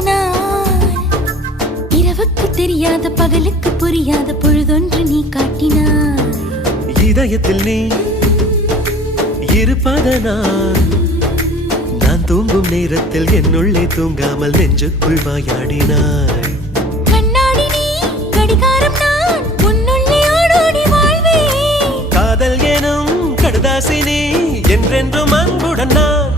நாள் இரவுக்கு தெரியாத பகலுக்கு புரியாத பொழுதொன்று நீ காட்டினாய் இதயத்தில் நீ இருப்பதனால் நான் தூங்கும் நேரத்தில் என்னுள்ளே தூங்காமல் நெஞ்சுக்குள் வாயாடினாய் கண்ணாடி நீ கடிகாரம் நான் உன்னுள்ளே ஓடோடி வாழ்வே காதல் எனும் கடுதாசி நீ என்றென்றும் அன்புடன் நான்